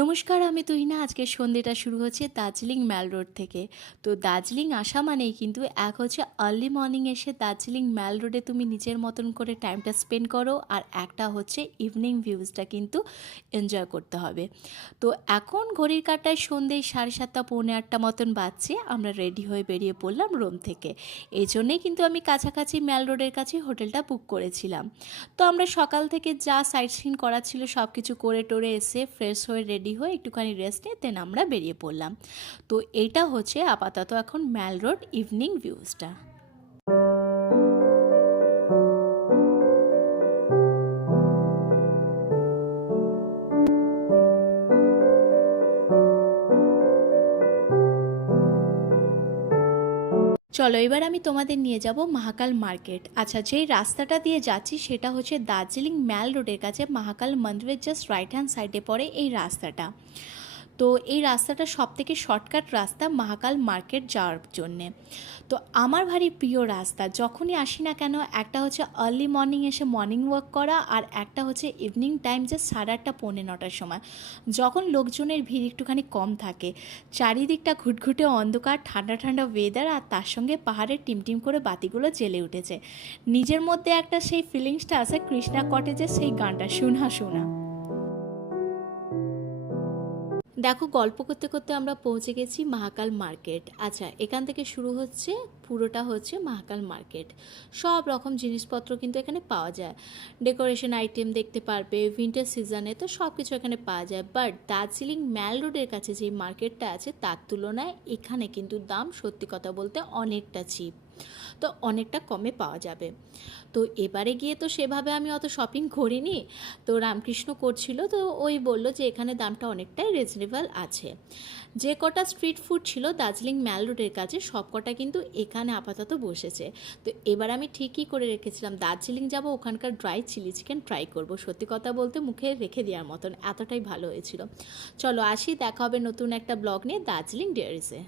নমস্কার, আমি তুহিনা। আজকের সন্ধ্যেটা শুরু হচ্ছে দার্জিলিং ম্যাল রোড থেকে। তো দার্জিলিং আসা মানেই কিন্তু এক হচ্ছে আর্লি মর্নিং এসে দার্জিলিং ম্যাল রোডে তুমি নিজের মতন করে টাইমটা স্পেন্ড করো, আর একটা হচ্ছে ইভিনিং ভিউজটা কিন্তু এনজয় করতে হবে। তো এখন ঘড়ির কাঁটায় সন্ধ্যে 7:30 পৌনে 8টা মতন বাজছে। আমরা রেডি হয়ে বেরিয়ে পড়লাম রোম থেকে। এই জন্যেই কিন্তু আমি কাছাকাছি ম্যাল রোডের কাছে হোটেলটা বুক করেছিলাম। তো আমরা সকাল থেকে যা সাইট সিন করা ছিল সব কিছু করে টোরে এসে ফ্রেশ হয়ে রেডি হয়ে একটুখানি রেস্ট নিয়ে দেন আমরা বেরিয়ে পড়লাম। তো এইটা হচ্ছে আপাতত এখন ম্যাল রোড ইভিনিং ভিউজটা। চলো এবার আমি তোমাদের নিয়ে যাব মহাকাল মার্কেট। আচ্ছা, যেই রাস্তাটা দিয়ে যাচ্ছি সেটা হচ্ছে দার্জিলিং ম্যাল রোডের কাছে মহাকাল মন্দিরের জাস্ট রাইট হ্যান্ড সাইডে পড়ে এই রাস্তাটা। তো এই রাস্তাটা সবথেকে শর্টকাট রাস্তা মহাকাল মার্কেট যাওয়ার জন্যে। তো আমার ভারী প্রিয় রাস্তা, যখনই আসি না কেন একটা হচ্ছে আর্লি মর্নিং এসে মর্নিং ওয়াক করা, আর একটা হচ্ছে ইভিনিং টাইম যে 8:30 পৌনে 9টার সময়, যখন লোকজনের ভিড় একটুখানি কম থাকে, চারিদিকটা ঘুটঘুটে অন্ধকার, ঠান্ডা ঠান্ডা ওয়েদার, আর তার সঙ্গে পাহাড়ের টিমটিম করে বাতিগুলো জ্বেলে উঠেছে। নিজের মধ্যে একটা সেই ফিলিংসটা আছে কৃষ্ণা কটেজের সেই গানটা শোনা শোনা। দেখো, গল্প করতে করতে আমরা পৌঁছে গেছি মহাকাল মার্কেট। আচ্ছা, এখান থেকে শুরু হচ্ছে, পুরোটা হচ্ছে মহাকাল মার্কেট। সব রকম জিনিসপত্র কিন্তু এখানে পাওয়া যায়। ডেকোরেশন আইটেম দেখতে পারবে, উইন্টার সিজনে তো সব কিছু এখানে পাওয়া যায়। বাট দার্জিলিং ম্যাল রোডের কাছে যে মার্কেটটা আছে তার তুলনায় এখানে কিন্তু দাম সত্যি কথা বলতে অনেকটা চিপ, তো অনেকটা কমে পাওয়া যাবে। তো এবারে গিয়ে তো সেভাবে আমি অত শপিং করিনি, তো রামকৃষ্ণ করছিল, তো ওই বলল যে এখানে দামটা অনেকটাই রিজনেবল আছে। যে কটা স্ট্রিট ফুড ছিল দার্জিলিং ম্যাল রোডের কাছে সব কটা কিন্তু এখানে আপাতত বসেছে। তো এবার আমি ঠিকই করে রেখেছিলাম দার্জিলিং যাব, ওখানকার ড্রাই চিলি চিকেন ট্রাই করব। সত্যি কথা বলতে মুখে রেখে দেওয়ার মতন, এতটাই ভালো হয়েছিল। চলো আসি, দেখা হবে নতুন একটা ব্লগ নিয়ে দার্জিলিং ডেয়ারিসে।